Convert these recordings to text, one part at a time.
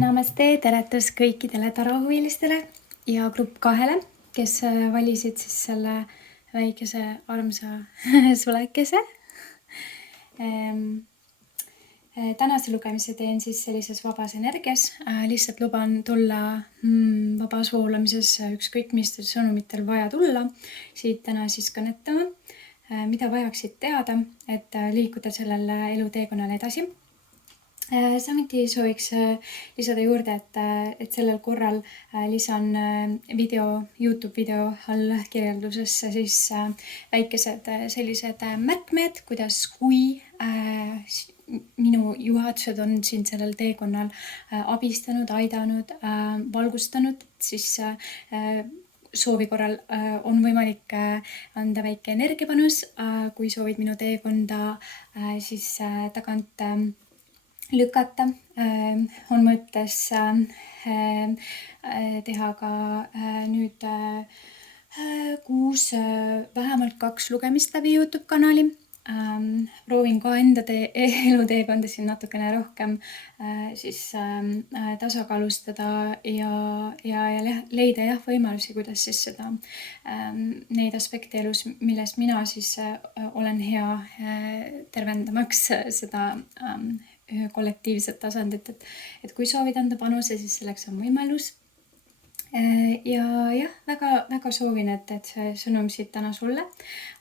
Namaste, teretus kõikidele tarohuvilistele ja grupp 2, kes valisid siis selle väikese armsa sulekese. Tänase lugemise teen siis sellises vabas energias. Lihtsalt luban tulla vabas voolamises ükskõik mistel sõnumitel vaja tulla. Siit täna siis kõnetama, mida vajaksid teada, et liikuda sellel eluteekonnal edasi. Samuti sooviks lisada juurde, et sellel korral lisan YouTube video all kirjeldusesse siis väikesed sellised märkmed, kuidas kui minu juhatused on siin sellel teekonnal abistanud, aidanud, valgustanud, siis soovi korral on võimalik anda väike energiapanus, kui soovid minu teekonda siis tagant lükata. On mõttes teha ka nüüd vähemalt 2 lugemist läbi YouTube kanali. Proovin ka enda eluteekonda siin natukene rohkem siis tasakaalustada ja leida võimalusi, kuidas siis seda neid aspekte elus, milles mina siis olen hea tervendamaks seda kollektiivset tasandit, et kui soovid anda panuse, siis selleks on võimalus. Ja jah, väga soovin, et see sõnum siit täna sulle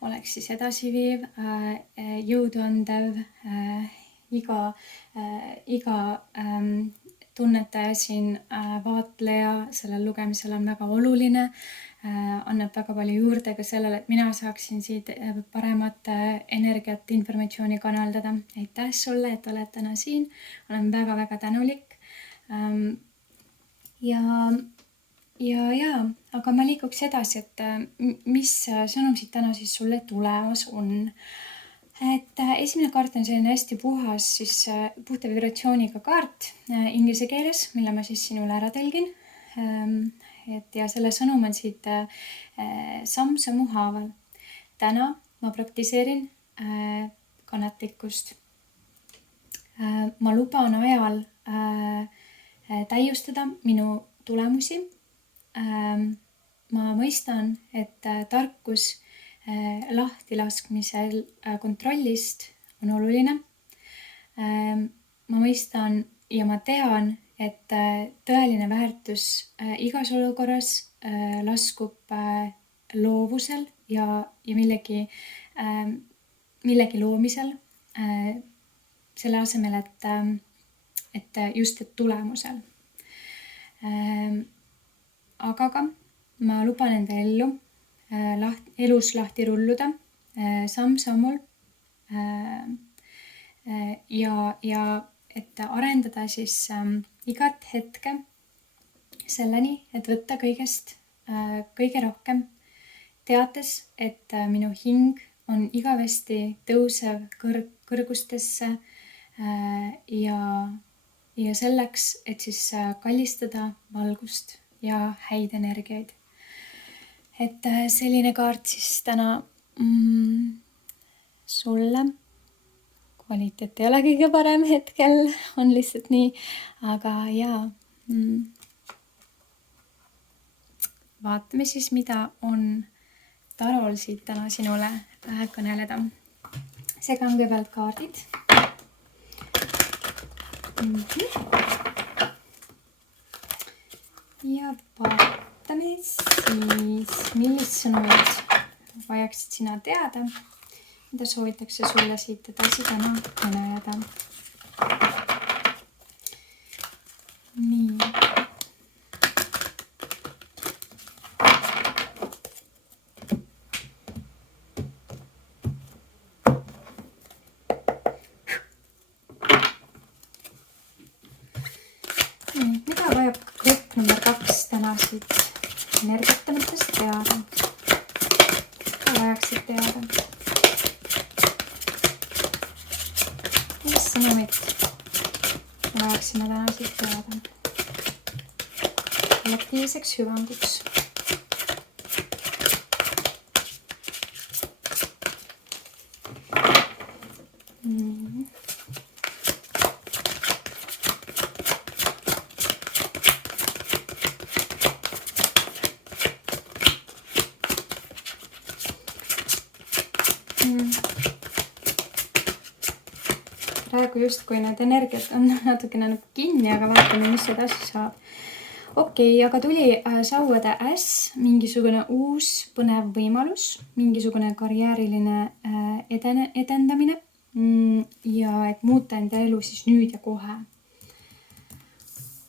oleks siis edasiviiv, jõudu andev, iga tunnetaja siin, vaatleja sellel lugemisel on väga oluline, annab väga palju juurde ka sellele, et mina saaksin siit paremat energiat, informatsiooni kanaldada. Aitäh sulle, et oled täna siin. Olen väga tänulik. Aga ma liiguks edasi, et mis sõnum siit täna siis sulle tulemas on. Et esimene kaart on selline hästi puhas, siis puhta vibratsiooniga kaart inglise keeles, mille ma siis sinule ära telgin. Ja selle sõnum on siit sammu haaval. Täna ma praktiseerin kannatlikkust. Ma luban ajal täiustada minu tulemusi. Ma mõistan, et tarkus lahtilaskmisel kontrollist on oluline. Ma mõistan ja ma tean, et tõeline väärtus igas olukorras laskub loovusel ja millegi loomisel, selle asemel, et just tulemusel. Aga ka ma luban enda elus lahti rulluda samm-sammul ja et arendada siis igat hetke selleni, et võtta kõigest kõige rohkem, teates, et minu hing on igavesti tõusev kõrgustesse ja selleks, et siis kallistada valgust ja häid energiaid. Et selline kaart siis täna sulle. Kvaliteet ei ole kõige parem hetkel, on lihtsalt nii, aga jaa. Vaatame siis, mida on tarol siit täna sinule kõneleda. Segan kõigepealt kaardid. Ja vaatame siis, millist sõnumit vajaksid sina teada, mida soovitakse sulle siit edasi täna kõneleda. Nii. Mida vajab grupp number 2 täna siit energiate mõttes teada? Mida vajaksid teada? Mis sõnumit vajaksime täna siit teada? Kollektiivseks hüvanguks. Praegu justkui need energiat on natukene nagu kinni, aga vaatame, mis edasi saab. Okei, aga tuli sauade äss, mingisugune uus põnev võimalus, mingisugune karjääriline edendamine ja et muuta enda elu siis nüüd ja kohe.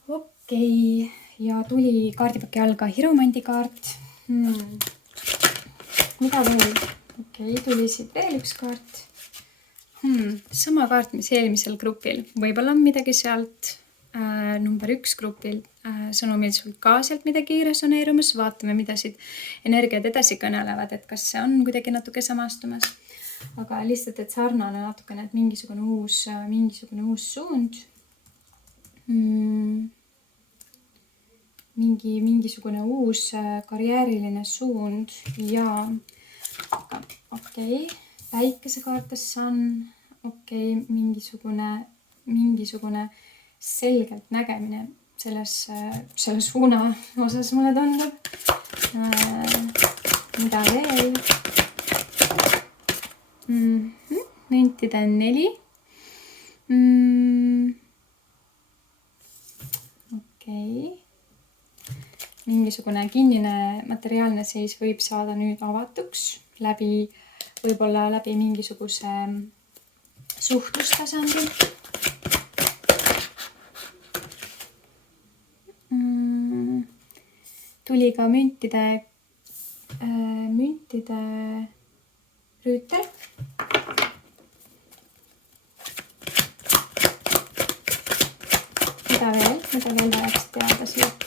Okei, ja tuli kaardipaki all ka Hiromandi kaart. Mida veel? Okei, tuli siit veel üks kaart. Sama kaart, mis eelmisel grupil. Võib-olla on midagi sealt number 1 grupil sõnumil sul ka sealt midagi resoneerumas. Vaatame, mida siit energiad edasi kõnelevad, et kas see on kuidagi natuke samastumas. Aga lihtsalt, et sarnane natukene, et mingisugune uus suund. Mingisugune uus karjääriline suund ja okei. Päikesekaartes on mingisugune selgelt nägemine selles suuna osas mulle tundub. Mida veel? Müntide 4. Okei. Mingisugune kinnine materiaalne seis võib saada nüüd avatuks võib-olla läbi mingisuguse suhtlustasandi. Tuli ka müntide rüütel. Mida veel vajaks teada siit?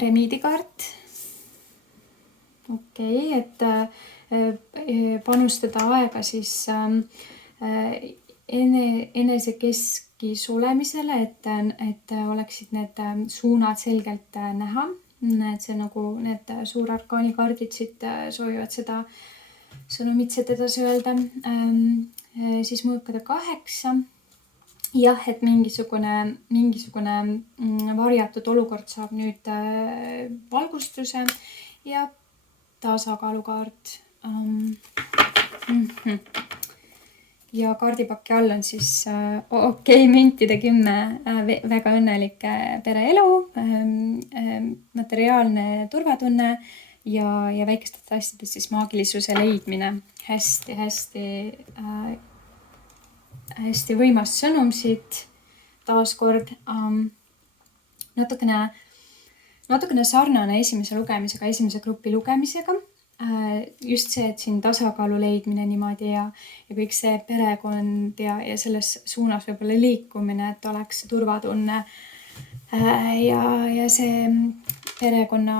Remiidikaart. Okei, et panustada aega siis enesekeskis olemisele, et oleksid need suunad selgelt näha. Et see nagu need suurarkaani kaardid siit soovivad seda sõnumit siit edasi öelda. Siis mõõkade 8. Jah, et mingisugune varjatud olukord saab nüüd valgustuse ja tasakaalukaart. Ja kaardipaki all on siis müntide 10 väga õnnelik pereelu, materiaalne turvatunne ja väikestest asjadest siis maagilisuse leidmine. Hästi võimas sõnum siit taaskord. Natukene sarnane esimese grupi lugemisega. Just see, et siin tasakaalu leidmine niimoodi ja kõik see perekond ja selles suunas võib-olla liikumine, et oleks turvatunne ja see perekonna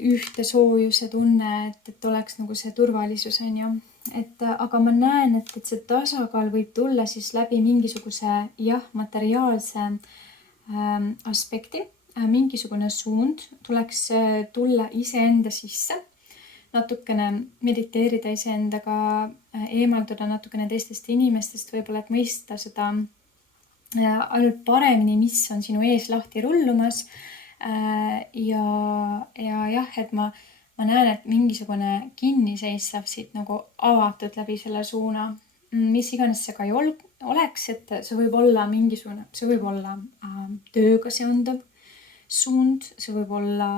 ühte soojuse tunne, et oleks nagu see turvalisus on ju. Aga ma näen, et see tasakaal võib tulla siis läbi mingisuguse materiaalse aspekti, mingisugune suund tuleks tulla iseenda sisse, natukene mediteerida iseendaga, eemalduda natukene teistest inimestest, võib-olla, et mõista seda ainult paremini, mis on sinu ees lahti rullumas ja jah, et ma näen, et mingisugune kinniseis saab siit nagu avatud läbi selle suuna, mis iganes see ka ei oleks, et see võib olla tööga seonduv suund, see võib olla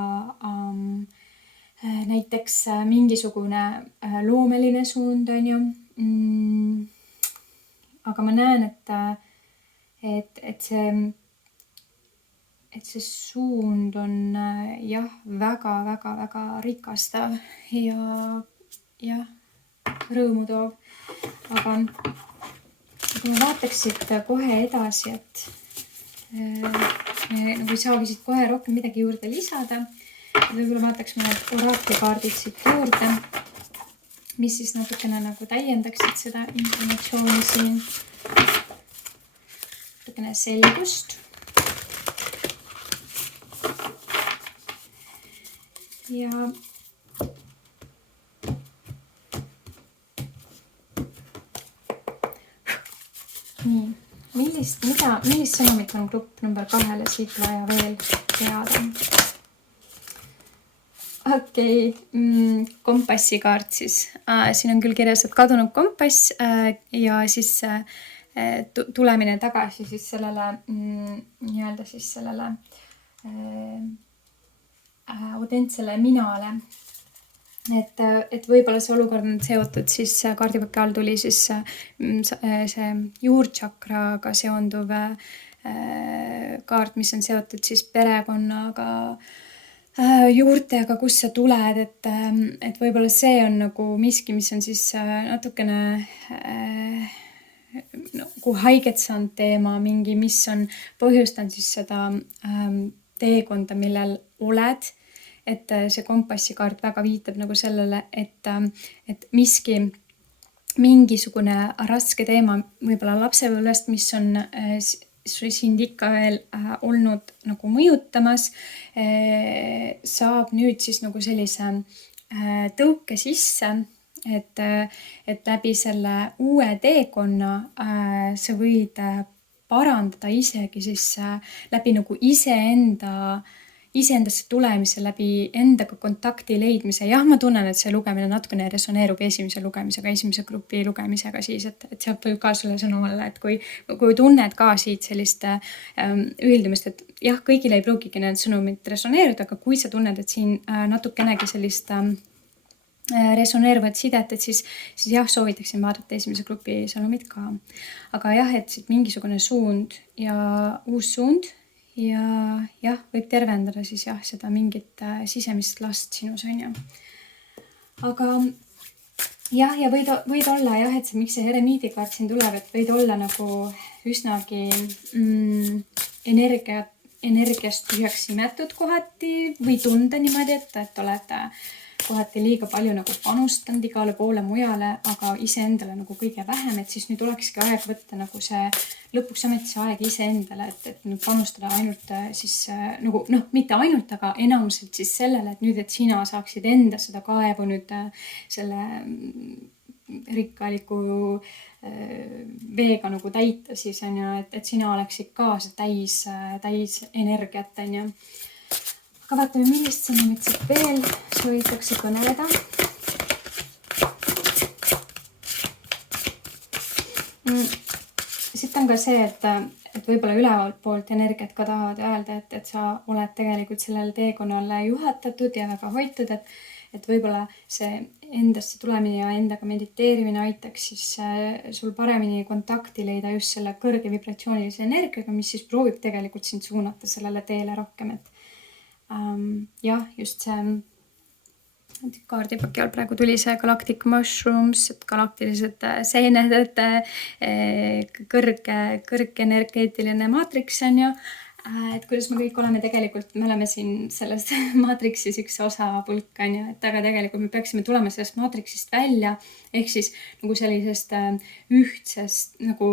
näiteks mingisugune loomeline suund, on ju. Aga ma näen, et see suund on väga rikastav ja rõõmu toov. Aga kui ma vaataks siit kohe edasi, et nagu ei saagi siit kohe rohkem midagi juurde lisada, võib-olla vaataks mõned oraakli-kaardid siit juurde, mis siis natukene nagu täiendaksid seda informatsiooni siin. Natukene selgust. Ja nii, millist sõnumit on grupp number 2 siit vaja veel teada? okei, kompassikaart siis. Siin on küll kirjas, et kadunud kompass ja siis tulemine tagasi siis sellele nii-öelda siis sellele autentsele minale. Et võib-olla see olukord on seotud siis kaardipaki all tuli siis see juurtšakraga seonduv kaart, mis on seotud siis perekonnaga, juurtega, kust sa tuled, et võib-olla see on nagu miski, mis on siis natukene nagu haiget saanud teema, mingi, mis on põhjustanud siis seda teekonda, millel oled. Et see kompassikaart väga viitab nagu sellele, et mingisugune raske teema võib-olla lapsepõlvest, mis on sind ikka veel olnud nagu mõjutamas, saab nüüd siis nagu sellise tõuke sisse, et läbi selle uue teekonna sa võid parandada isegi siis läbi nagu iseendasse tulemise, läbi endaga kontakti leidmise. Jah, ma tunnen, et see lugemine natukene resoneerub esimese lugemisega, esimese grupi lugemisega siis, et sealt võib ka sulle sõnum olla, et kui tunned ka siit sellist ühildumist, et jah, kõigile ei pruugigi need sõnumid resoneeruda, aga kui sa tunned, et siin natukenegi sellist resoneeruvat sidet, et siis jah, soovitaksin vaadata esimese grupi sõnumid ka. Aga jah, et siit mingisugune suund ja uus suund ja jah, võib tervendada siis jah, seda mingit sisemist last sinus on ju. Aga jah, ja võid olla jah, et miks see eremiidikaart siin tuleb, et võid olla nagu üsnagi energiast tühjaks imetud kohati või tunda niimoodi, et oled kohati liiga palju nagu panustanud igale poole mujale, aga iseendale nagu kõige vähem, et siis nüüd olekski aeg võtta nagu see lõpuks ometi see aeg iseendale, et nüüd panustada ainult siis nagu mitte ainult, aga enamuselt siis sellele, et nüüd, et sina saaksid enda seda kaevu nüüd selle rikkaliku veega nagu täita siis on ju, et sina oleksid ka see täis energiat on ju. Aga vaatame, millist sõnumit siit veel soovitakse kõneleda. Siit on ka see, et võib-olla ülevalt poolt energiat ka tahavad öelda, et sa oled tegelikult sellele teekonnale juhatatud ja väga hoitud, et võib-olla see endasse tulemine ja endaga mediteerimine aitaks siis sul paremini kontakti leida just selle kõrge vibratsioonilise energiaga, mis siis proovib tegelikult sind suunata sellele teele rohkem, et jah, just see kaardipaki all praegu tuli see galactic mushrooms, et galaktilised seened, et kõrgenergeetiline maatriks on ju, et kuidas me kõik oleme tegelikult, me oleme siin selles maatriksis üks osapulk on ju, et aga tegelikult me peaksime tulema sellest maatriksist välja, ehk siis nagu sellisest ühtsest nagu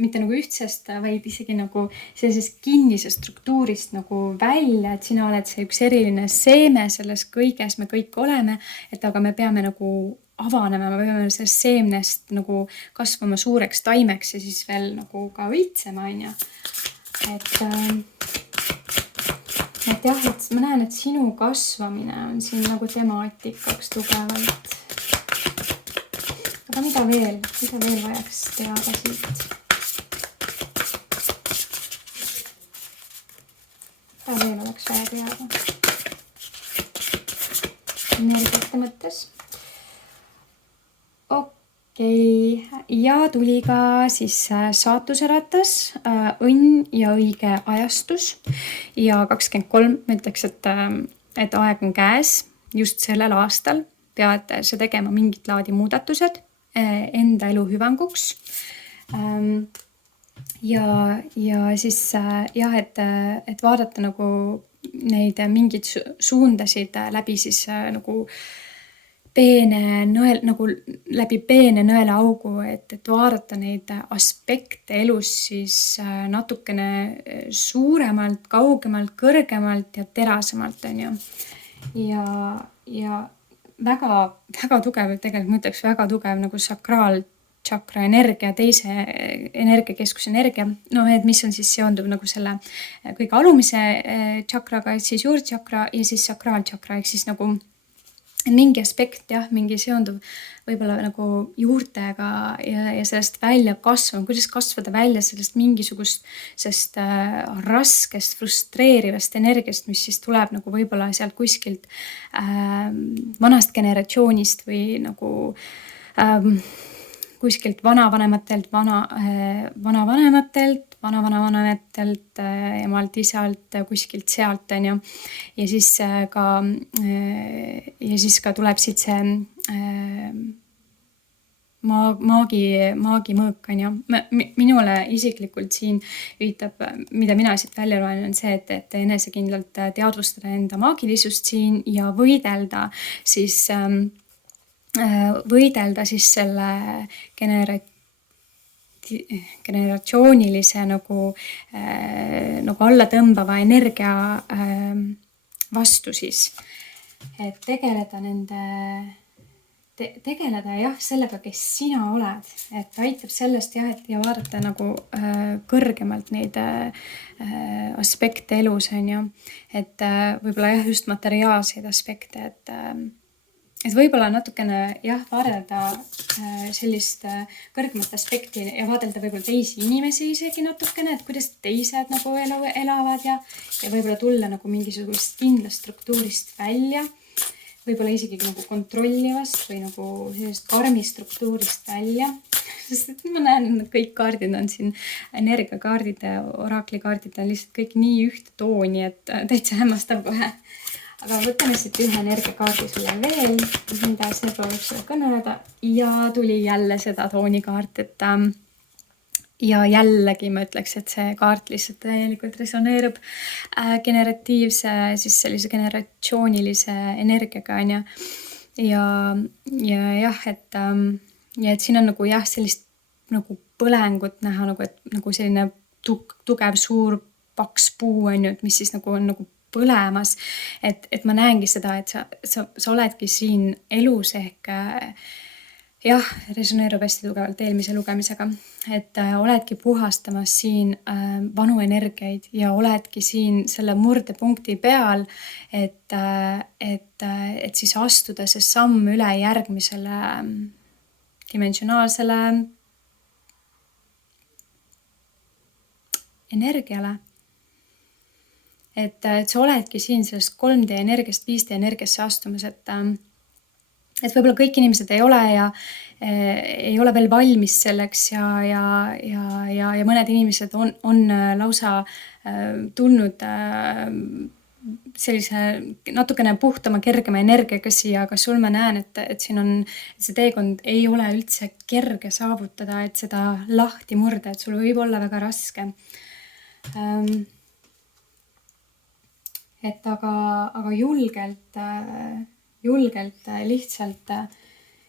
mitte nagu ühtsest, vaid isegi nagu sellisest kinnisest struktuurist nagu välja, et sina oled see üks eriline seeme selles kõiges, me kõik oleme, et aga me peame nagu avanema, me peame sellest seemnest nagu kasvama suureks taimeks ja siis veel nagu ka õitsema, on ju. Et jah, et ma näen, et sinu kasvamine on siin nagu temaatikaks tugevalt. Aga mida veel vajaks teada siit? Mida veel oleks vaja teada? Energiate mõttes. Okei. Ja tuli ka siis saatuseratas, õnn ja õige ajastus. Ja 23 ütleks, et aeg on käes just sellel aastal. Pead sa tegema mingit laadi muudatused enda elu hüvanguks. Ja siis jah, et vaadata nagu neid mingeid suundasid läbi siis nagu peene nõel, nagu läbi peene nõelaaugu, et vaadata neid aspekte elus siis natukene suuremalt, kaugemalt, kõrgemalt ja terasemalt on ju. Ja väga, väga tugev, tegelikult ma ütleks väga tugev nagu sakraal chakra energia, teise energiakeskuse energia, et mis on siis seonduv nagu selle kõige alumise chakraga, et siis juurtšakra ja siis sakraalchakra, ehk siis nagu mingi aspekt, mingi seonduv võib-olla nagu juurtega ja sellest välja kasvama, kuidas kasvada välja sellest mingisugusest raskest, frustreerivast energiast, mis siis tuleb nagu võib-olla sealt kuskilt vanast generatsioonist või nagu kuskilt vanavanematelt, vanavanematelt, emalt, isalt, kuskilt sealt, on ju. Ja siis ka tuleb siit see maagi mõõk, on ju. Minule isiklikult siin ühitab, mida mina siit välja loen, on see, et enesekindlalt teadvustada enda maagilisust siin ja võidelda siis selle generatsioonilise nagu alla tõmbava energia vastu siis. Et tegeleda sellega, kes sina oled. Et aitab sellest ja vaadata nagu kõrgemalt neid aspekte elus, on ju. Et võib-olla just materiaalseid aspekte, et võib-olla natukene vaadelda sellist kõrgemat aspekti ja vaadelda võib-olla teisi inimesi isegi natukene, et kuidas teised nagu elu elavad ja võib-olla tulla nagu mingisugust kindlast struktuurist välja, võib-olla isegi nagu kontrollivast või nagu sellisest karmist struktuurist välja. Sest ma näen, et kõik kaardid on siin, energiakaardid ja oraklikaardid on lihtsalt kõik nii ühte tooni, et täitsa hämmastab kohe. Aga võtame siit ühe energiakaardi sulle veel, mida see proovib sulle kõneleda ja tuli jälle seda toonikaart, et ja jällegi ma ütleks, et see kaart lihtsalt täielikult resoneerub generatiivse, siis sellise generatsioonilise energiaga, on ju. Ja et siin on nagu sellist nagu põlengut näha, et nagu selline tugev suur paks puu, on ju, et mis siis nagu on nagu põlemas, et ma näengi seda, et sa oledki siin elus ehk resoneerub hästi tugevalt eelmise lugemisega, et oledki puhastamas siin vanu energiaid ja oledki siin selle murdepunkti peal, et siis astuda see samm üle järgmisele dimensionaalsele energiale. Et sa oledki siin sellest 3D energiast 5D energiasse astumas, et võib-olla kõik inimesed ei ole ja ei ole veel valmis selleks ja mõned inimesed on lausa tulnud sellise natukene puhtama, kergema energiaga siia, aga sul ma näen, et siin on, et see teekond ei ole üldse kerge saavutada, et seda lahti murda, et sul võib olla väga raske. Et aga julgelt lihtsalt,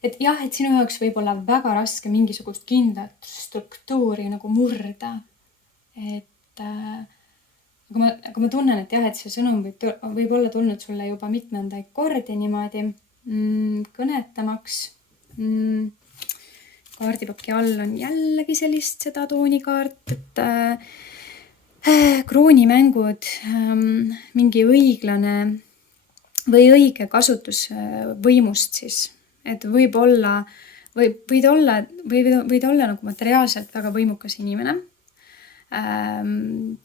et sinu jaoks võib olla väga raske mingisugust kindlat struktuuri nagu murda. Aga ma tunnen, et see sõnum võib olla tulnud sulle juba mitmendaid kordi niimoodi kõnetamaks. Kaardipaki all on jällegi seda toonikaart, et kroonimängud, mingi õiglane või õige kasutus võimust siis, et võid olla nagu materiaalselt väga võimukas inimene,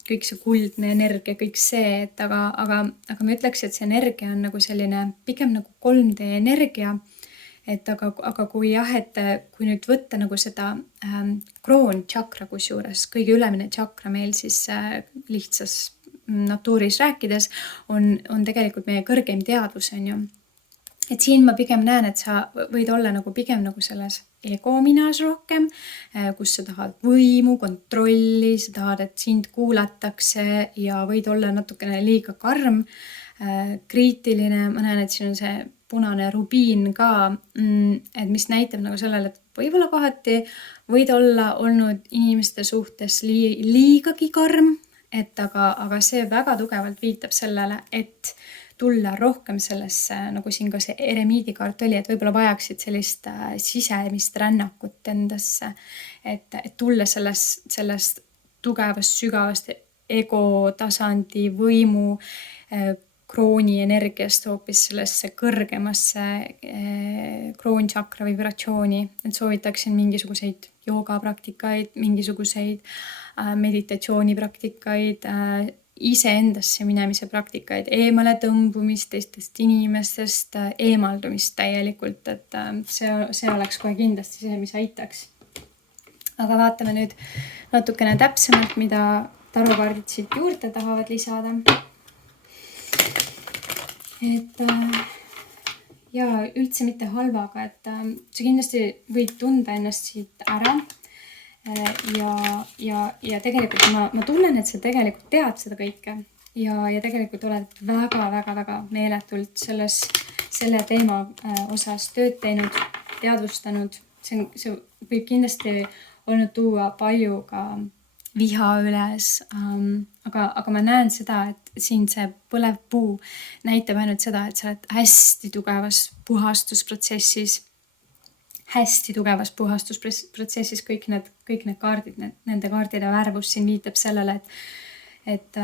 kõik see kuldne energia, kõik see, et aga ma ütleks, et see energia on nagu selline pigem nagu 3D energia, et aga kui nüüd võtta nagu seda kroonchakra kusjuures, kõige ülemine chakra meil siis lihtsas natuuris rääkides on tegelikult meie kõrgeim teadvus, on ju. Et siin ma pigem näen, et sa võid olla nagu pigem nagu selles ego-minas rohkem, kus sa tahad võimu, kontrolli, sa tahad, et sind kuulatakse ja võid olla natukene liiga karm, kriitiline. Ma näen, et siin on see punane rubiin ka, et mis näitab nagu sellele, et võib-olla kohati võid olla olnud inimeste suhtes liigagi karm, et aga see väga tugevalt viitab sellele, et tulla rohkem sellesse, nagu siin ka see eremiidikaart oli, et võib-olla vajaksid sellist sisemist rännakut endasse, et tulla sellest tugevast, sügavast ego tasandi võimu krooni energiast hoopis sellesse kõrgemasse kroončakra vibratsiooni, et soovitaksin mingisuguseid joogapraktikaid, mingisuguseid meditatsioonipraktikaid, iseendasse minemise praktikaid, eemale tõmbumist teistest inimestest, eemaldumist täielikult, et see oleks kohe kindlasti see, mis aitaks. Aga vaatame nüüd natukene täpsemalt, mida tarokaardid siit juurde tahavad lisada. Et ja üldse mitte halvaga, et sa kindlasti võid tunda ennast siit ära ja tegelikult ma tunnen, et sa tegelikult tead seda kõike ja tegelikult oled väga meeletult selle teema osas tööd teinud, teadvustanud. See võib kindlasti olnud tuua palju ka viha üles, aga ma näen seda, et siin see põlev puu näitab ainult seda, et sa oled hästi tugevas puhastusprotsessis, kõik need kaardid, nende kaardide värvus siin viitab sellele, et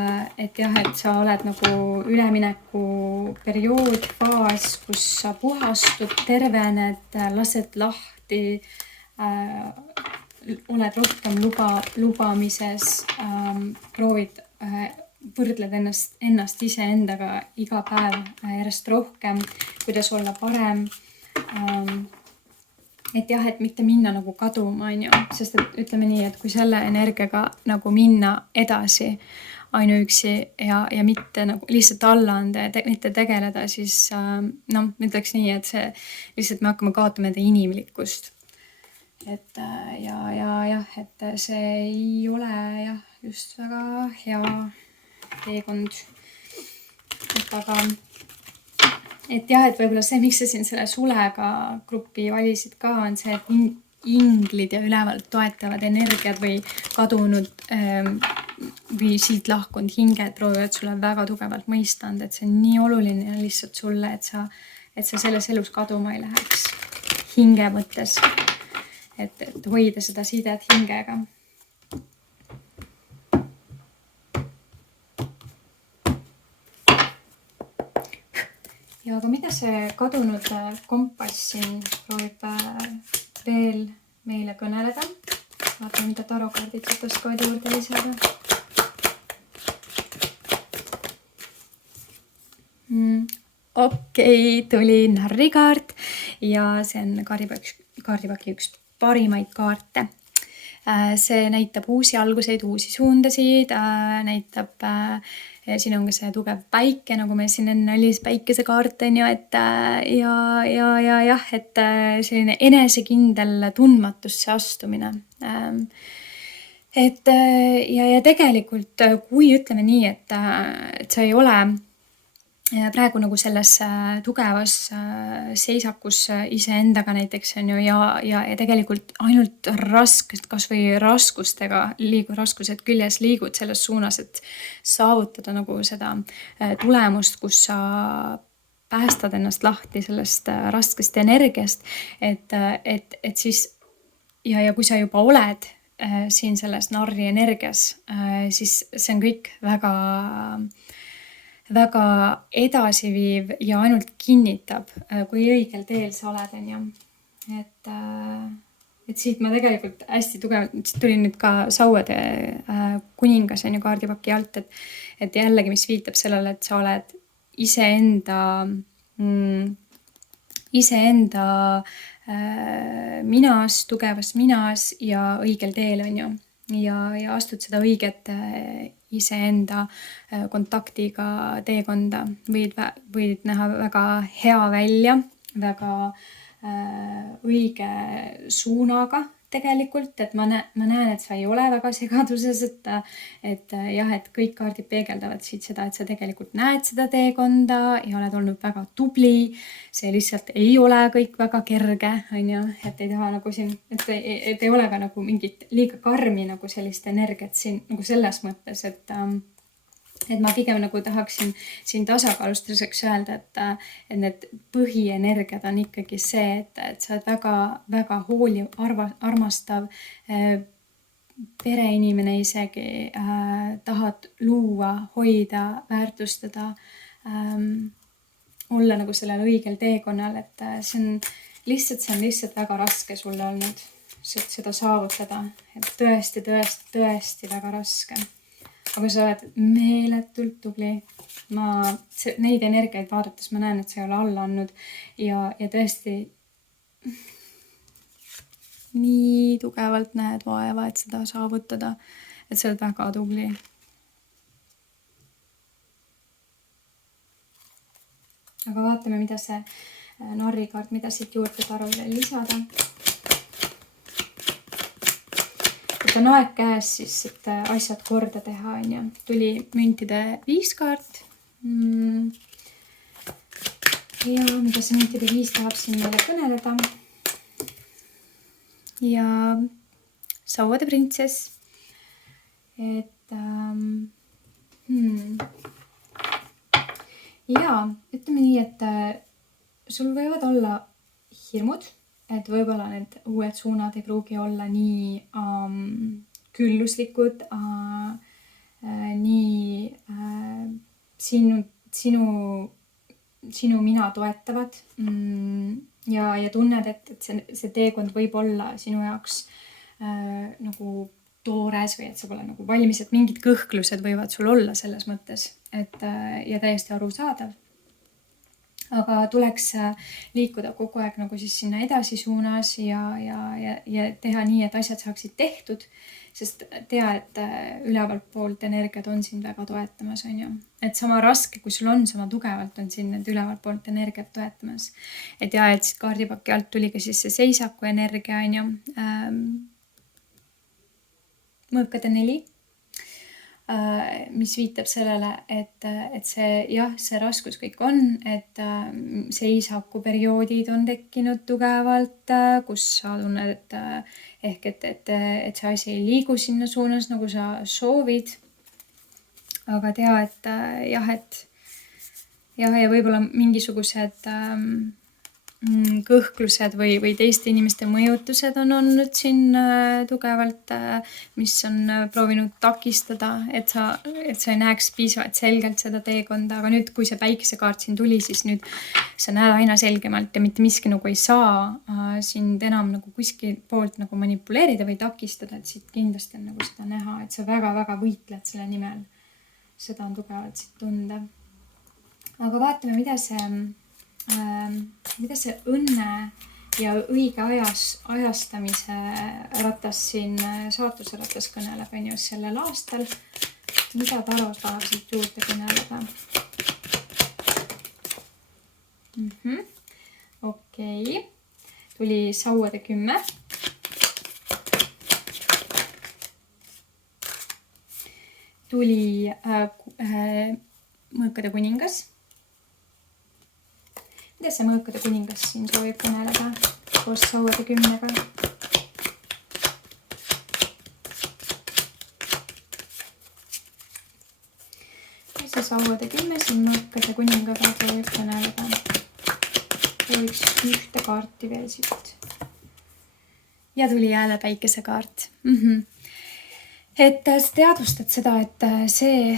jah, et sa oled nagu ülemineku periood, faas, kus sa puhastud, tervened, lased lahti, oled rohkem lubamises, proovid, võrdled ennast iseendaga iga päev järjest rohkem, kuidas olla parem. Et jah, et mitte minna nagu kaduma, sest et ütleme nii, et kui selle energiaga nagu minna edasi ainuüksi ja mitte nagu lihtsalt alla anda ja mitte tegeleda, siis ma ütleks nii, et see lihtsalt me hakkame kaotama enda inimlikkust. Et et see ei ole jah, just väga hea teekond. Et võib-olla see, miks sa siin selle sulega gruppi valisid ka, on see, et inglid ja ülevalt toetavad energiat või kadunud või siit lahkunud hinged proovivad sulle väga tugevalt mõista anda, et see on nii oluline lihtsalt sulle, et sa selles elus kaduma ei läheks hinge mõttes. Et hoida seda sidet hingega. Ja aga mida see kadunud kompass siin proovib veel meile kõneleda? Vaatame, mida tarokaardid siit oskavad juurde lisada. Okei, tuli narrikaart ja see on kaardipaki üks parimaid kaarte. See näitab uusi alguseid, uusi suundasid, näitab, siin on ka see tugev päike, nagu meil siin enne oli päikesekaart, et et selline enesekindel tundmatusse astumine. Et ja tegelikult, kui ütleme nii, et sa ei ole praegu nagu selles tugevas seisakus iseendaga näiteks on ju ja tegelikult ainult kas või raskused küljes liigud selles suunas, et saavutada nagu seda tulemust, kus sa päästad ennast lahti sellest raskest energiast, et siis ja kui sa juba oled siin selles narri energias, siis see on kõik väga edasiviiv ja ainult kinnitab, kui õigel teel sa oled, on ju. Et siit ma tegelikult hästi tugevalt, siit tuli nüüd ka sauade kuningas on ju kaardipaki alt, et jällegi, mis viitab sellele, et sa oled iseenda minas, tugevas minas ja õigel teel, on ju. Ja astud seda õiget iseenda kontaktiga teekonda. Võid näha väga hea välja, väga õige suunaga tegelikult, et ma näen, et sa ei ole väga segaduses, et jah, et kõik kaardid peegeldavad siit seda, et sa tegelikult näed seda teekonda ja oled olnud väga tubli. See lihtsalt ei ole kõik väga kerge, on ju, et ei taha nagu siin, et ei ole ka nagu mingit liiga karmi nagu sellist energiat siin nagu selles mõttes, Et ma pigem nagu tahaksin siin tasakaalustuseks öelda, et need põhienergiad on ikkagi see, et sa oled väga, väga hooliv, armastav pereinimene isegi, tahad luua, hoida, väärtustada, olla nagu sellel õigel teekonnal, et see on lihtsalt väga raske sulle olnud seda saavutada, et tõesti väga raske. Aga sa oled meeletult tubli. Neid energiaid vaadates ma näen, et sa ei ole alla andnud ja tõesti nii tugevalt näed vaeva, et seda saavutada, et sa oled väga tubli. Aga vaatame, mida see narrikaart, mida siit juurde tarule lisada. Et on aeg käes siis, et asjad korda teha, on ju. Tuli müntide 5 kaart. Ja mida see müntide 5 tahab siin meile kõneleda. Ja sauade printsess. Et ja ütleme nii, et sul võivad olla hirmud. Et võib-olla need uued suunad ei pruugi olla nii külluslikud, nii sinu mina toetavad ja tunned, et see teekond võib olla sinu jaoks nagu toores või et sa pole nagu valmis, et mingid kõhklused võivad sul olla selles mõttes, ja täiesti arusaadav. Aga tuleks liikuda kogu aeg nagu siis sinna edasi suunas ja teha nii, et asjad saaksid tehtud, sest tea, et ülevalt poolt energiat on sind väga toetamas, on ju. Et sama raske, kui sul on, sama tugevalt on sind need ülevalt poolt energiat toetamas. Et ja, et siit kaardipaki alt tuli ka siis see seisaku energia, on ju. Mõõkade 4. Mis viitab sellele, et see raskus kõik on, et seisaku perioodid on tekkinud tugevalt, kus sa tunned, et see asi ei liigu sinna suunas, nagu sa soovid. Aga tea, et ja võib-olla mingisugused kõhklused või teiste inimeste mõjutused on olnud siin tugevalt, mis on proovinud takistada, et sa ei näeks piisavalt selgelt seda teekonda, aga nüüd, kui see päikesekaart siin tuli, siis nüüd sa näed aina selgemalt ja mitte miski nagu ei saa sind enam nagu kuskil poolt nagu manipuleerida või takistada, et siit kindlasti on nagu seda näha, et sa väga-väga võitled selle nimel. Seda on tugevalt siit tunda. Aga vaatame, mida see õnne ja õige ajastamise ratas siin, saatuse ratas kõneleb, on ju sellel aastal. Mida Taro tahab siit juurde kõneleda? Okei. Tuli sauade 10. Tuli mõõkade kuningas. Mida see mõõkade kuningas siin soovib kõneleda koos sauade 10-ga? Ja see sauade 10 siin mõõkade kuningaga soovib kõneleda. Võiks ühte kaarti veel siit. Ja tuli jälle päikesekaart. Et sa teadvustad seda, et see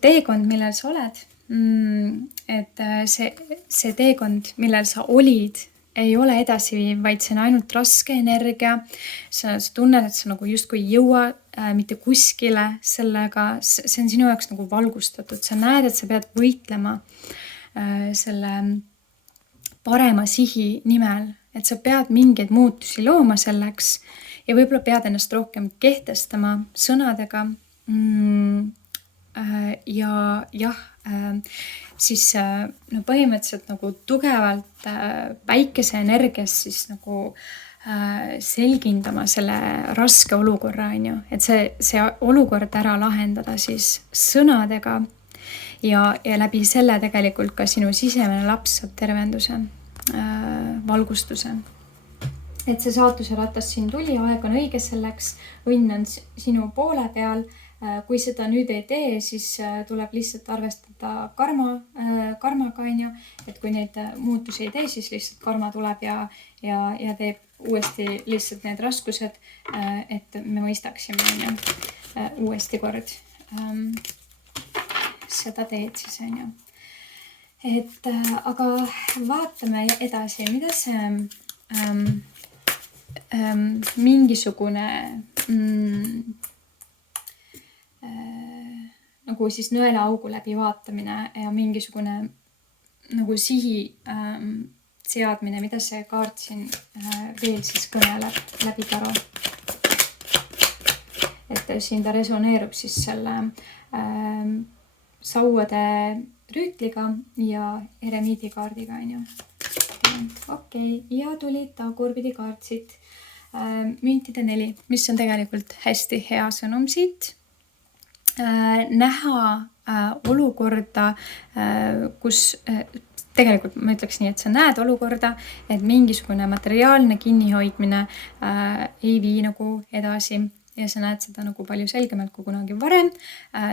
teekond, millel sa oled, et see teekond, millel sa olid, ei ole edasiviiv, vaid see on ainult raske energia. Sa tunned, et sa nagu justkui ei jõua mitte kuskile sellega. See on sinu jaoks nagu valgustatud. Sa näed, et sa pead võitlema selle parema sihi nimel, et sa pead mingeid muutusi looma selleks ja võib-olla pead ennast rohkem kehtestama sõnadega. Siis põhimõtteliselt nagu tugevalt päikeseenergias siis nagu selgindama selle raske olukorra, on ju. Et see olukord ära lahendada siis sõnadega ja läbi selle tegelikult ka sinu sisemine laps saab tervenduse, valgustuse. Et see saatuse ratas siin tuli, aeg on õige selleks, õnn on sinu poole peal, Kui seda nüüd ei tee, siis tuleb lihtsalt arvestada karmaga, on ju, et kui neid muutusi ei tee, siis lihtsalt karma tuleb ja teeb uuesti lihtsalt need raskused, et me mõistaksime, on ju, uuesti kord seda teed siis, on ju. Et aga vaatame edasi, mida see mingisugune nagu siis nõelaaugu läbi vaatamine ja mingisugune nagu sihi seadmine, mida see kaart siin veel siis kõneleb läbi taro. Et siin ta resoneerub siis selle sauade rüütliga ja eremiidi kaardiga, on ju. Okei, ja tuli tagurpidi kaart siit. Müntide 4, mis on tegelikult hästi hea sõnum siit. Näha olukorda, kus tegelikult ma ütleks nii, et sa näed olukorda, et mingisugune materiaalne kinnihoidmine ei vii nagu edasi ja sa näed seda nagu palju selgemalt kui kunagi varem.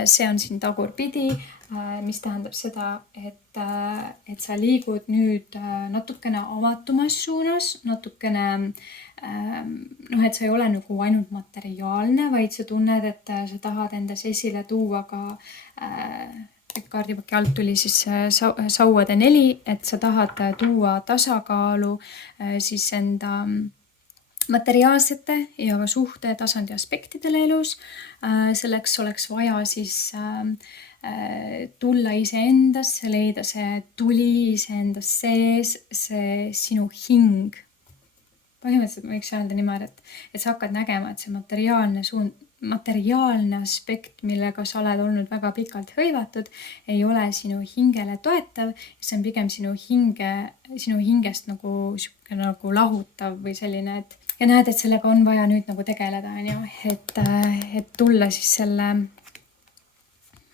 See on siin tagurpidi, mis tähendab seda, et sa liigud nüüd natukene avatumas suunas, natukene et sa ei ole nagu ainult materiaalne, vaid sa tunned, et sa tahad endas esile tuua ka kaardipaki alt tuli siis sauade 4, et sa tahad tuua tasakaalu siis enda materiaalsete ja suhte tasandi aspektidele elus. Selleks oleks vaja siis tulla iseendasse, leida see tuli iseendas sees, see sinu hing. Põhimõtteliselt ma võiks öelda niimoodi, et sa hakkad nägema, et see materiaalne aspekt, millega sa oled olnud väga pikalt hõivatud, ei ole sinu hingele toetav ja see on pigem sinu hingest nagu lahutav või selline, ja näed, et sellega on vaja nüüd nagu tegeleda, on ju, et tulla siis selle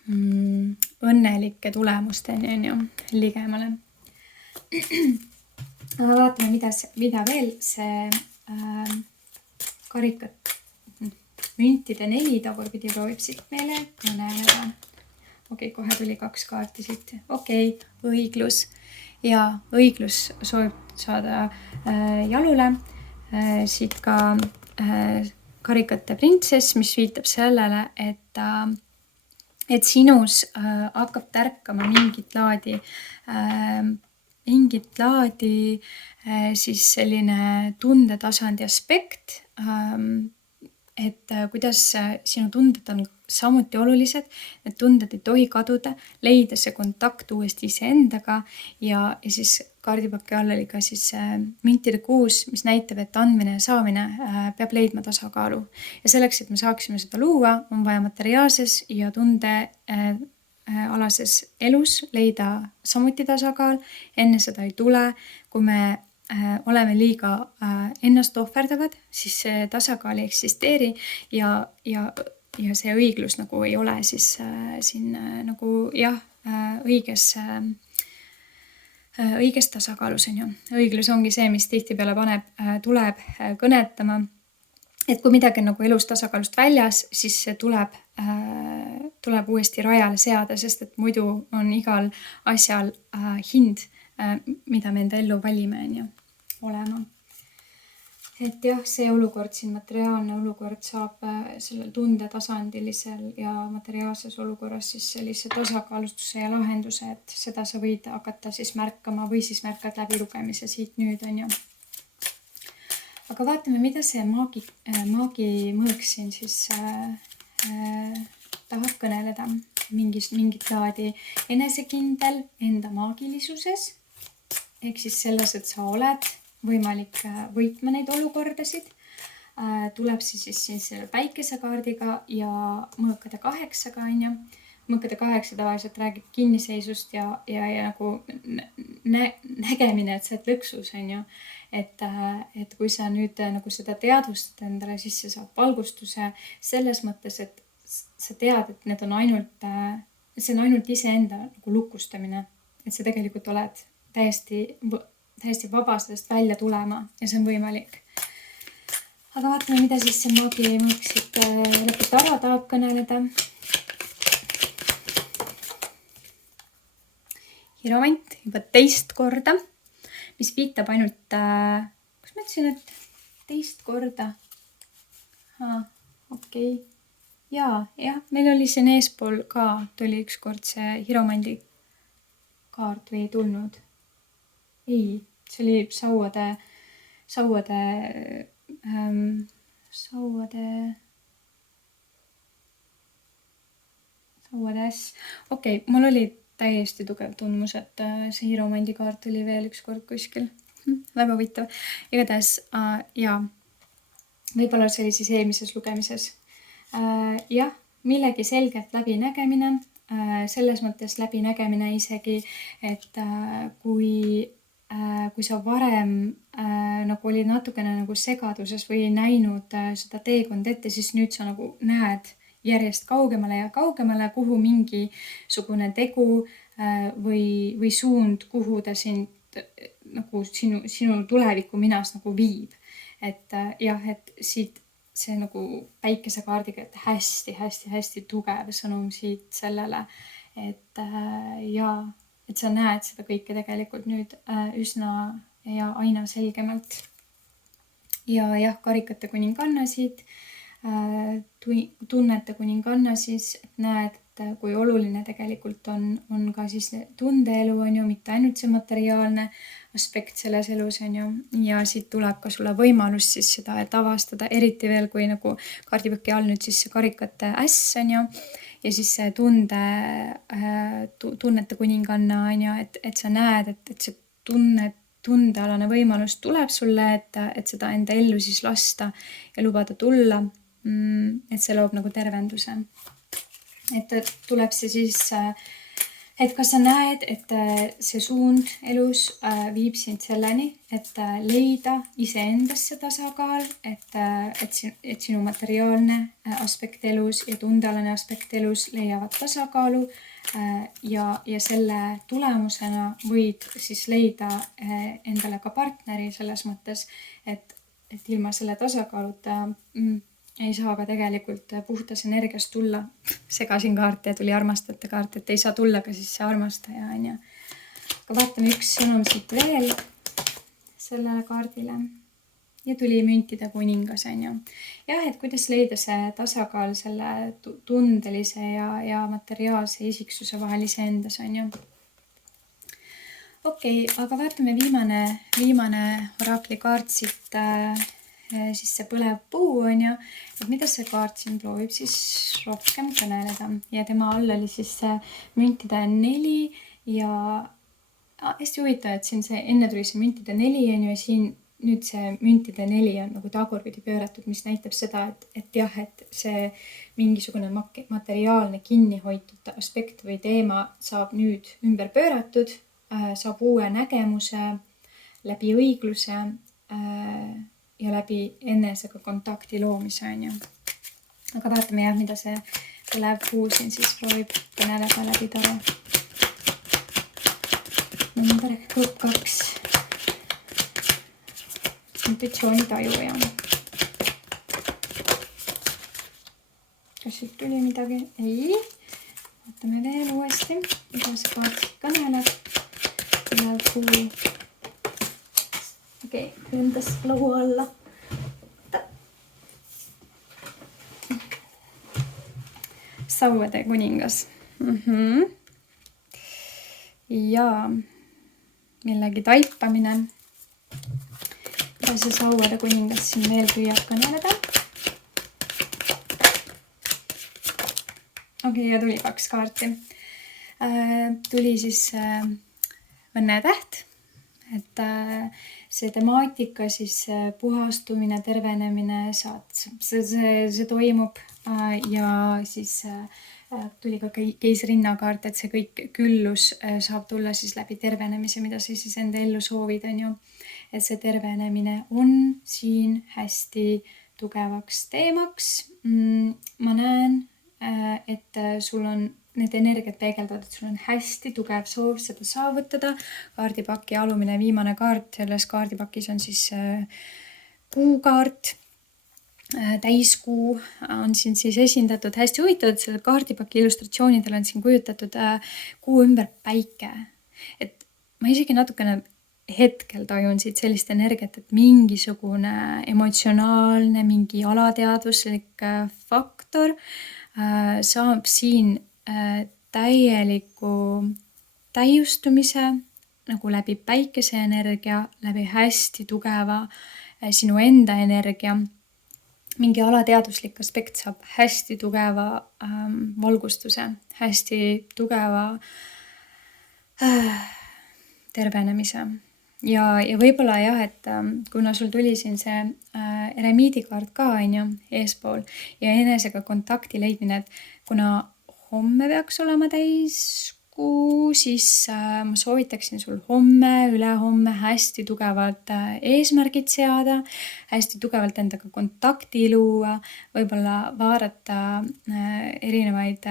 õnnelike tulemusteni, on ju, ligemale. Aga vaatame, mida veel see karikat müntide 4 tagurpidi proovib siit meile kõneleda. Okei, kohe tuli 2 kaarti siit. Okei, õiglus. Ja õiglus soovib saada jalule. Siit ka karikate printsess, mis viitab sellele, et sinus hakkab tärkama mingit laadi siis selline tundetasandi aspekt, et kuidas sinu tunded on samuti olulised, need tunded ei tohi kaduda, leida see kontakt uuesti iseendaga ja siis kaardipaki all oli ka siis müntide 6, mis näitab, et andmine ja saamine peab leidma tasakaalu. Ja selleks, et me saaksime seda luua, on vaja materiaalses ja alases elus leida samuti tasakaal. Enne seda ei tule, kui me oleme liiga ennast ohverdavad, siis see tasakaal ei eksisteeri ja see õiglus nagu ei ole siis siin nagu õiges tasakaalus, on ju. Õiglus ongi see, mis tihtipeale tuleb kõnetama. Et kui midagi on nagu elus tasakaalust väljas, siis see tuleb uuesti rajale seada, sest et muidu on igal asjal hind, mida me enda ellu valime, on ju, olema. Et jah, see olukord siin, materiaalne olukord saab sellel tundetasandilisel ja materiaalses olukorras siis sellise tasakaalustuse ja lahenduse, et seda sa võid hakata siis märkama või siis märkad läbi lugemise siit nüüd, on ju. Aga vaatame, mida see maagi mõõk siin siis tahab kõneleda. Mingit laadi enesekindel enda maagilisuses. Ehk siis selles, et sa oled võimalik võitma neid olukordasid. Tuleb siis siin selle päikesekaardiga ja mõõkade 8-ga, on ju. Mõõkade 8 tavaliselt räägib kinniseisust ja nagu nägemine, et sa oled lõksus, on ju. Et kui sa nüüd nagu seda teadvustad endale, siis sa saab valgustuse selles mõttes, et sa tead, et need on see on ainult iseenda nagu lukustamine. Et sa tegelikult oled täiesti vaba sellest välja tulema ja see on võimalik. Aga vaatame, mida siis see magi siit läbi tara tahab kõneleda. Hiromant juba teist korda, mis viitab ainult, kus ma ütlesin, et teist korda? Okei. Jah, meil oli siin eespool ka, tuli ükskord see Hiromandi kaart või ei tulnud. Ei, see oli sauade äss. Okei, mul oli täiesti tugev tundmus, et see Hiromandi kaart oli veel ükskord kuskil. Väga huvitav. Igatahes, jaa, võib-olla see oli siis eelmises lugemises. Jah, millegi selgelt läbinägemine, selles mõttes läbinägemine isegi, et kui sa varem nagu oli natukene nagu segaduses või ei näinud seda teekond ette, siis nüüd sa nagu näed järjest kaugemale ja kaugemale, kuhu mingisugune tegu või suund, kuhu ta sind nagu sinu tuleviku minas nagu viib. Et jah, et siit see nagu päikesekaardiga, et hästi tugev sõnum siit sellele, et et sa näed seda kõike tegelikult nüüd üsna ja aina selgemalt. Ja jah, karikate kuninganna siit, tunnete kuninganna siis, et näed, et kui oluline tegelikult on ka siis tundeelu, on ju, mitte ainult see materiaalne aspekt selles elus, on ju. Ja siit tuleb ka sulle võimalus siis seda, et avastada, eriti veel, kui nagu kaardipõki all nüüd siis see karikate äss, on ju. Ja siis see tunnete kuninganna, on ju, et sa näed, et see tundealane võimalus tuleb sulle, et seda enda ellu siis lasta ja lubada tulla. Et see loob nagu tervenduse. Et tuleb see siis, et kas sa näed, et see suund elus viib sind selleni, et leida iseendas see tasakaal, et sinu materiaalne aspekt elus ja tundealane aspekt elus leiavad tasakaalu ja selle tulemusena võid siis leida endale ka partneri selles mõttes, et ilma selle tasakaaluta ei saa ka tegelikult puhtas energias tulla. Segasin kaarte ja tuli armastajate kaart, et ei saa tulla ka siis see armastaja, on ju. Aga vaatame üks sõnum siit veel sellele kaardile. Ja tuli müntide kuningas, on ju. Jah, et kuidas leida see tasakaal selle tundelise ja materiaalse isiksuse vahel iseendas, on ju. Okei, aga vaatame viimane orakli kaart siit siis see põlev puu, on ju, et mida see kaart siin proovib siis rohkem kõneleda. Ja tema all oli siis see müntide 4 ja hästi huvitav, et siin see enne tuli see müntide 4, on ju, ja siin nüüd see müntide 4 on nagu tagurpidi pööratud, mis näitab seda, et jah, et see mingisugune materiaalne kinnihoitud aspekt või teema saab nüüd ümber pööratud, saab uue nägemuse läbi õigluse ja läbi enesega kontakti loomise, on ju. Aga vaatame jah, mida see põlev puu siin siis proovib kõneleda läbi tara. Number grupp 2. Intuitsiooni taju, jah. Kas siit tuli midagi? Ei. Vaatame veel uuesti, mida see kaart kõneleb. Põlev puu. Okei, lendas laua alla. Sauade kuningas. Ja millegi taipamine. Ja see sauade kuningas siin veel püüab kõneleda. Okei, ja tuli 2 kaarti. Tuli siis õnnetäht, et see temaatika siis puhastumine, tervenemine, see toimub ja siis tuli ka keisrinna kaart, et see kõik küllus saab tulla siis läbi tervenemise, mida sa siis enda ellu soovid, on ju. Et see tervenemine on siin hästi tugevaks teemaks. Ma näen, et sul on need energiat peegeldavad, et sul on hästi tugev soov seda saavutada. Kaardipaki alumine viimane kaart, selles kaardipakis on siis kuukaart. täiskuu on siin siis esindatud. Hästi huvitav, et selle kaardipaki illustratsioonidel on siin kujutatud kuu ümber päike. Et ma isegi natukene hetkel tajun siit sellist energiat, et mingisugune emotsionaalne, mingi alateadvuslik faktor saab siin täieliku täiustumise nagu läbi päikeseenergia, läbi hästi tugeva sinu enda energia. Mingi alateadvuslik aspekt saab hästi tugeva valgustuse, hästi tugeva tervenemise. Ja võib-olla jah, et kuna sul tuli siin see eremiidikaart ka eespool ja enesega kontakti leidmine, et kuna homme peaks olema täiskuu, siis ma soovitaksin sul homme, ülehomme hästi tugevalt eesmärgid seada, hästi tugevalt endaga kontakti luua, võib-olla vaadata erinevaid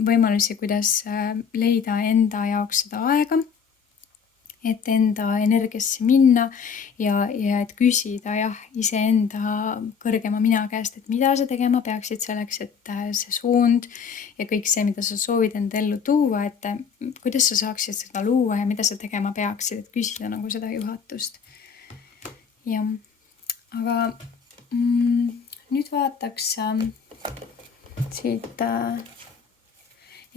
võimalusi, kuidas leida enda jaoks seda aega, et enda energiasse minna ja et küsida iseenda kõrgema mina käest, et mida sa tegema peaksid selleks, et see suund ja kõik see, mida sa soovid enda ellu tuua, et kuidas sa saaksid seda luua ja mida sa tegema peaksid, et küsida nagu seda juhatust. Ja, aga nüüd vaataks siit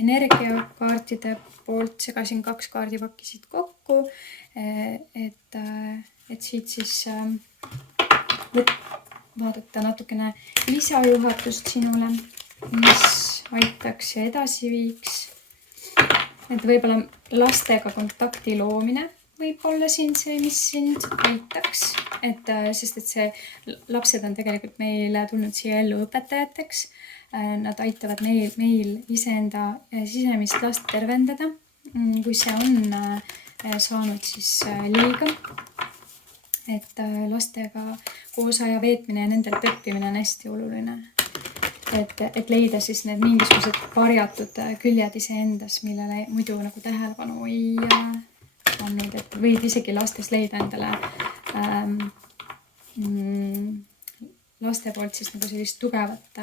energiakaartide poolt, segasin 2 kaardipakki siit kokku, et siit siis vaadata natukene lisajuhatust sinule, mis aitaks ja edasi viiks. Et võib-olla lastega kontakti loomine võib olla siin see, mis sind aitaks, sest et see lapsed on tegelikult meile tulnud siia ellu õpetajateks. Nad aitavad meil iseenda sisemist last tervendada, kui see on saanud siis liiga. Et lastega koos aja veetmine ja nendelt õppimine on hästi oluline. Et leida siis need mingisugused varjatud küljed iseendas, millele muidu nagu tähelepanu ei andnud. Et võid isegi lastes leida endale laste poolt siis nagu sellist tugevat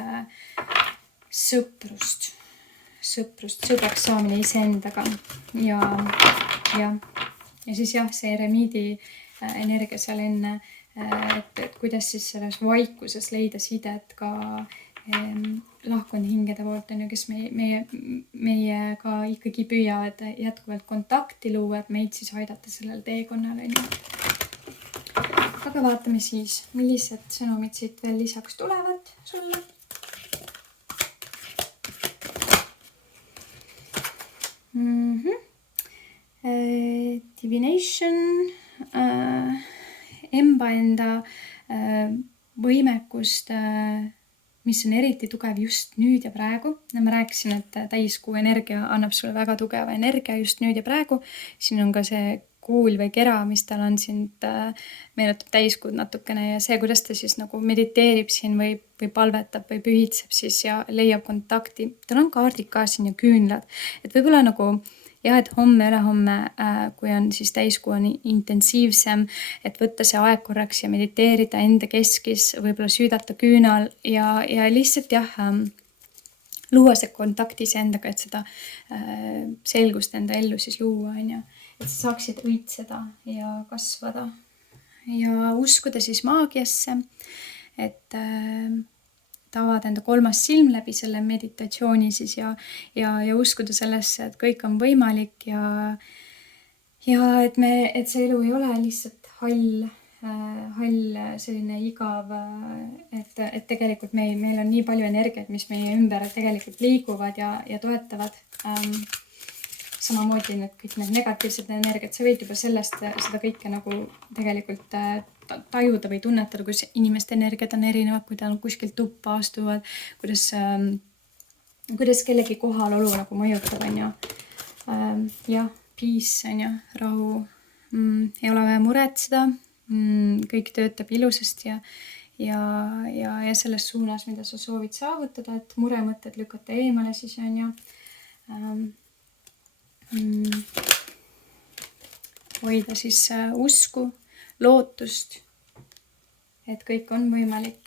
sõbraks saamine iseendaga ja siis see eremiidi energia seal enne, et kuidas siis selles vaikuses leida sidet ka lahkunud hingede poolt, kes meiega ikkagi püüavad jätkuvalt kontakti luua, et meid siis aidata sellel teekonnal. Aga vaatame siis, millised sõnumid siit veel lisaks tulevad sulle. Divination, enda võimekust, mis on eriti tugev just nüüd ja praegu. Ma rääkisin, et täiskuu energia annab sulle väga tugeva energia just nüüd ja praegu. Siin on ka see kuul või kera, mis tal on sind meenutab täiskuud natukene ja see, kuidas ta siis nagu mediteerib siin või palvetab või pühitseb siis ja leiab kontakti. Tal on kaardid ka siin ja küünlad. Et võib-olla nagu et homme, ülehomme, kui on siis täiskuu on intensiivsem, et võtta see aeg korraks ja mediteerida enda keskis, võib-olla süüdata küünal ja lihtsalt luua see kontakt iseendaga, et seda selgust enda ellu siis luua, et sa saaksid õitseda ja kasvada ja uskuda siis maagiasse, et avada enda 3. silm läbi selle meditatsiooni siis ja uskuda sellesse, et kõik on võimalik ja et see elu ei ole lihtsalt hall selline igav, et tegelikult meil on nii palju energiat, mis meie ümber tegelikult liiguvad ja toetavad. Samamoodi kõik need negatiivsed energiat, sa võid juba sellest seda kõike nagu tegelikult tajuda või tunnetada, kus inimeste energiat on erinevad, kui ta on kuskilt tuppa astuvad, kuidas kellegi kohalolu nagu mõjutab, peace, rahu, ei ole vaja muretseda, kõik töötab ilusasti ja selles suunas, mida sa soovid saavutada, et muremõtted lükata eemale siis hoida siis usku, lootust, et kõik on võimalik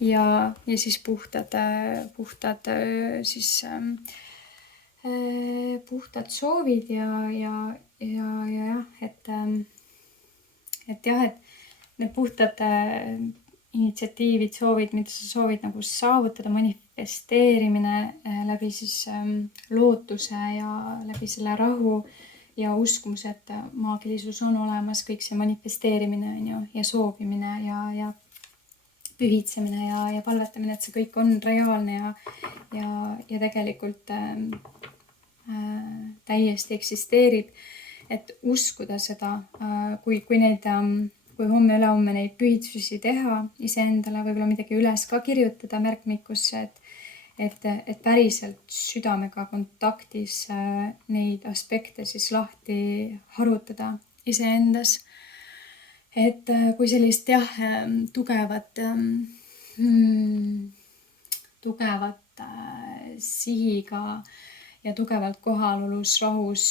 ja siis puhtad soovid ja jah, et jah, et need puhtad initsiatiivid, soovid, mida sa soovid nagu saavutada, manifesteerimine läbi siis lootuse ja läbi selle rahu ja uskumus, et maagilisus on olemas, kõik see manifesteerimine on ju, ja soovimine ja pühitsemine ja palvetamine, et see kõik on reaalne ja tegelikult täiesti eksisteerib, et uskuda seda, kui homme-ülehomme neid pühitsusi teha iseendale, võib-olla midagi üles ka kirjutada märkmikusse, et päriselt südamega kontaktis neid aspekte siis lahti harutada iseendas. Et kui sellist jah, tugevat sihiga ja tugevalt kohalolus, rahus,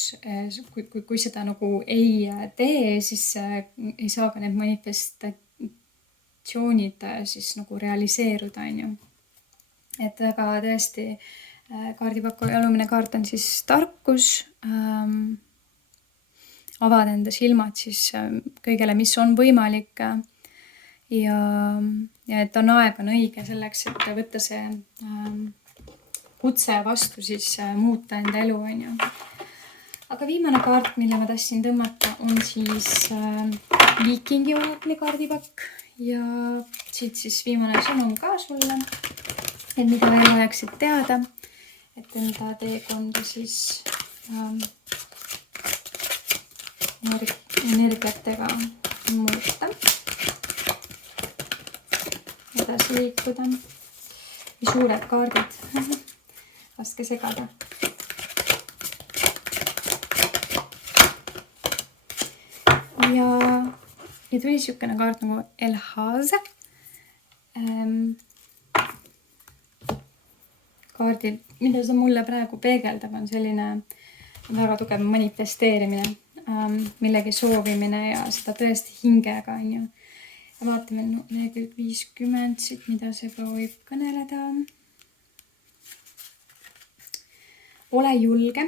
kui seda nagu ei tee, siis ei saa ka need manifestatsioonid siis nagu realiseeruda, on ju. Et väga tõesti kaardipaku alumine kaart on siis tarkus, avada enda silmad siis kõigele, mis on võimalik ja et aeg on õige selleks, et võtta see kutse vastu siis muuta enda elu, on ju. Aga viimane kaart, mille ma tahtsin tõmmata, on siis Viikingi oraakli kaardipakk ja siit siis viimane sõnum ka sulle, et mida veel vajaksid teada, et enda teekonda siis energiatega muuta, edasi liikuda. Või suured kaardid, laske segada. Ja tuli siukene kaart nagu Elhaz. Kaardid, mida see mulle praegu peegeldab, on selline väga tugev manifesteerimine, millegi soovimine ja seda tõesti hingega, on ju. Ja vaatame lehekülg 50 siit, mida see proovib kõneleda. Ole julge.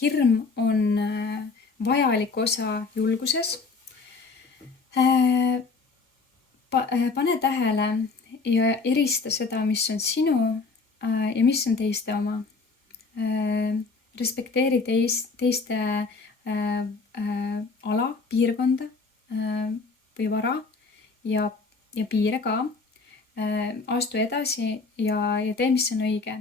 Hirm on vajalik osa julguses. Pane tähele ja erista seda, mis on sinu ja mis on teiste oma. Respekteeri teiste ala, piirkonda või vara ja piire ka. Astu edasi ja tee, mis on õige.